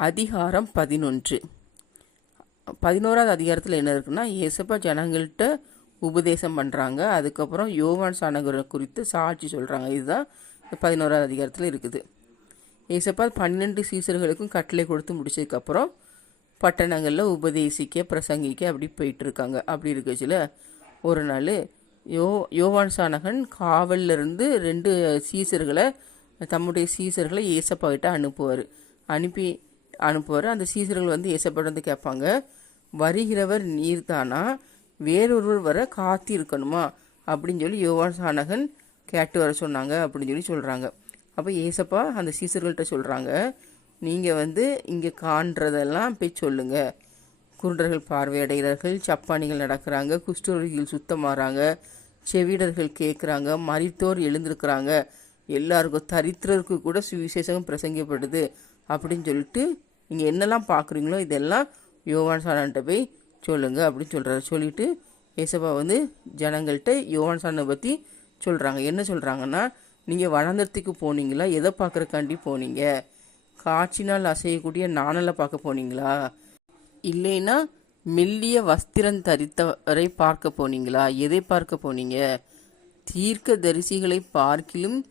அதிகாரம் பதினொன்று. பதினோராவது அதிகாரத்தில் என்ன இருக்குன்னா ஏசப்பா ஜனங்கள்கிட்ட உபதேசம் பண்ணுறாங்க அதுக்கப்புறம் யோவான் சானகரை குறித்து சாட்சி சொல்கிறாங்க இதுதான் பதினோராவது அதிகாரத்தில் இருக்குது. ஏசப்பா பன்னெண்டு சீசர்களுக்கும் கட்டளை கொடுத்து முடிச்சதுக்கப்புறம் பட்டணங்களில் உபதேசிக்க பிரசங்கிக்க அப்படி போயிட்டுருக்காங்க. அப்படி இருக்கச்சில் ஒரு நாள் யோ யோவான் சானகன் காவலிருந்து இருந்து ரெண்டு சீசர்களை தம்முடைய சீசர்களை ஏசப்பா கிட்ட அனுப்புவார். அனுப்பி அனுப்புவார். அந்த சீசர்கள் வந்து ஏசப்பாட்ட வந்து கேட்பாங்க வருகிறவர் நீர்தானா? வேறொருவர் வர காத்திருக்கணுமா? அப்படின்னு சொல்லி யோவான் சாணகன் கேட்டு வர சொன்னாங்க அப்படின்னு சொல்லி சொல்கிறாங்க அப்போ ஏசப்பா அந்த சீசர்கள்ட்ட சொல்கிறாங்க நீங்கள் வந்து இங்கே காண்றதெல்லாம் போய் சொல்லுங்கள் குருடர்கள் பார்வையடைகிறார்கள் சப்பானிகள் நடக்கிறாங்க குஷ்டரோகிகள் சுத்தமாகறாங்க செவிடர்கள் கேட்குறாங்க மறித்தோர் எழுந்திருக்கிறாங்க. எல்லாருக்கும் தரித்திரருக்கு கூட சுவிசேஷம் பிரசங்கப்படுது அப்படின்னு சொல்லிட்டு நீங்கள் என்னெல்லாம் பார்க்குறீங்களோ இதெல்லாம் யோவான் சாணன்ட்ட போய் சொல்லுங்கள் அப்படின்னு சொல்கிறாரு சொல்லிவிட்டு ஏசப்பா வந்து ஜனங்கள்கிட்ட யோவான் சாணனை பற்றி சொல்கிறாங்க என்ன சொல்கிறாங்கன்னா நீங்கள் வனாந்தரத்துக்கு போனீங்களா? எதை பார்க்குறக்காண்டி போனீங்க? காற்றினால் அசையக்கூடிய நாணலை பார்க்க போனீங்களா? இல்லைன்னா மெல்லிய வஸ்திரம் தரித்தவரை பார்க்க போனீங்களா? எதை பார்க்க போனீங்க? தீர்க்க தரிசிகளை பார்க்கிலும்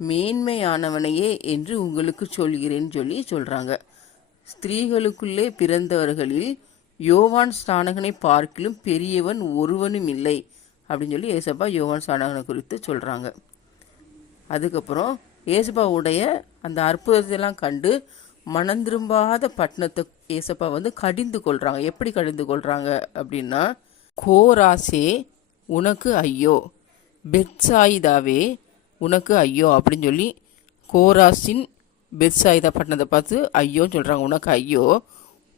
மேன்மையானவனையே என்று உங்களுக்கு சொல்கிறேன்னு சொல்லி சொல்கிறாங்க ஸ்திரீகளுக்குள்ளே பிறந்தவர்களில் யோவான் ஸ்நானகனை பார்க்கிலும் பெரியவன் ஒருவனும் இல்லை அப்படின்னு சொல்லி ஏசப்பா யோவான் ஸ்நானகனை குறித்து சொல்கிறாங்க அதுக்கப்புறம் ஏசப்பாவுடைய அந்த அற்புதத்தையெல்லாம் கண்டு மனம் திரும்பாத பட்டணத்தை ஏசப்பா வந்து கடிந்து கொள்கிறாங்க எப்படி கடிந்து கொள்கிறாங்க அப்படின்னா கோராசே உனக்கு ஐயோ பெட்சாயிதாவே உனக்கு ஐயோ அப்படின்னு சொல்லி கோராசின் பெட்சாயிதா பட்டணத்தை பார்த்து ஐயோன்னு சொல்கிறாங்க உனக்கு ஐயோ.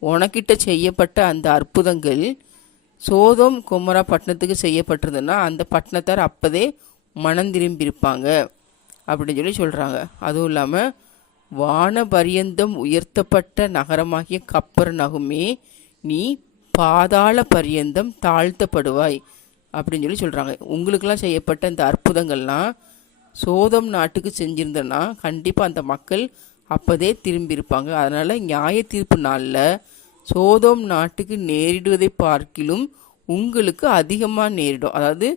உனக்கிட்ட செய்யப்பட்ட அந்த அற்புதங்கள் சோதம் குமரா பட்டணத்துக்கு செய்யப்பட்டிருந்ததுன்னா அந்த பட்டணத்தார் அப்போதே மனம் திரும்பியிருப்பாங்க அப்படின்னு சொல்லி சொல்கிறாங்க அதுவும் இல்லாமல் வான பரியந்தம் உயர்த்தப்பட்ட நகரமாகிய கப்பர் நகுமே நீ பாதாள பரியந்தம் தாழ்த்தப்படுவாய் அப்படின்னு சொல்லி சொல்கிறாங்க உங்களுக்கெல்லாம் செய்யப்பட்ட இந்த அற்புதங்கள்லாம் சோதம் நாட்டுக்கு செஞ்சிருந்தனா கண்டிப்பாக அந்த மக்கள் அப்போதே திரும்பியிருப்பாங்க. அதனால் நியாய தீர்ப்பு நாளில் சோதோம் நாட்டுக்கு நேரிடுவதை பார்க்கிலும் உங்களுக்கு அதிகமாக நேரிடும். அதாவது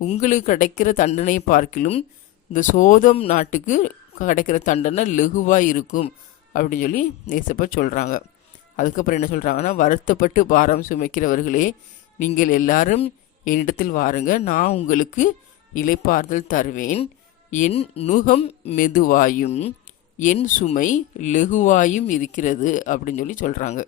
உங்களுக்கு கிடைக்கிற தண்டனை பார்க்கிலும் இந்த சோதம் நாட்டுக்கு கிடைக்கிற தண்டனை லெகுவாக இருக்கும் அப்படின்னு சொல்லி நேசப்பா சொல்கிறாங்க அதுக்கப்புறம் என்ன சொல்கிறாங்கன்னா வருத்தப்பட்டு பாரம் சுமைக்கிறவர்களே நீங்கள் எல்லாரும் என்னிடத்தில் வாருங்க. நான் உங்களுக்கு இலைப்பாறுதல் தருவேன். என் நுகம் மெதுவாயும் என் சுமை லெகுவாயும் இருக்கிறது அப்படின்னு சொல்லி சொல்கிறாங்க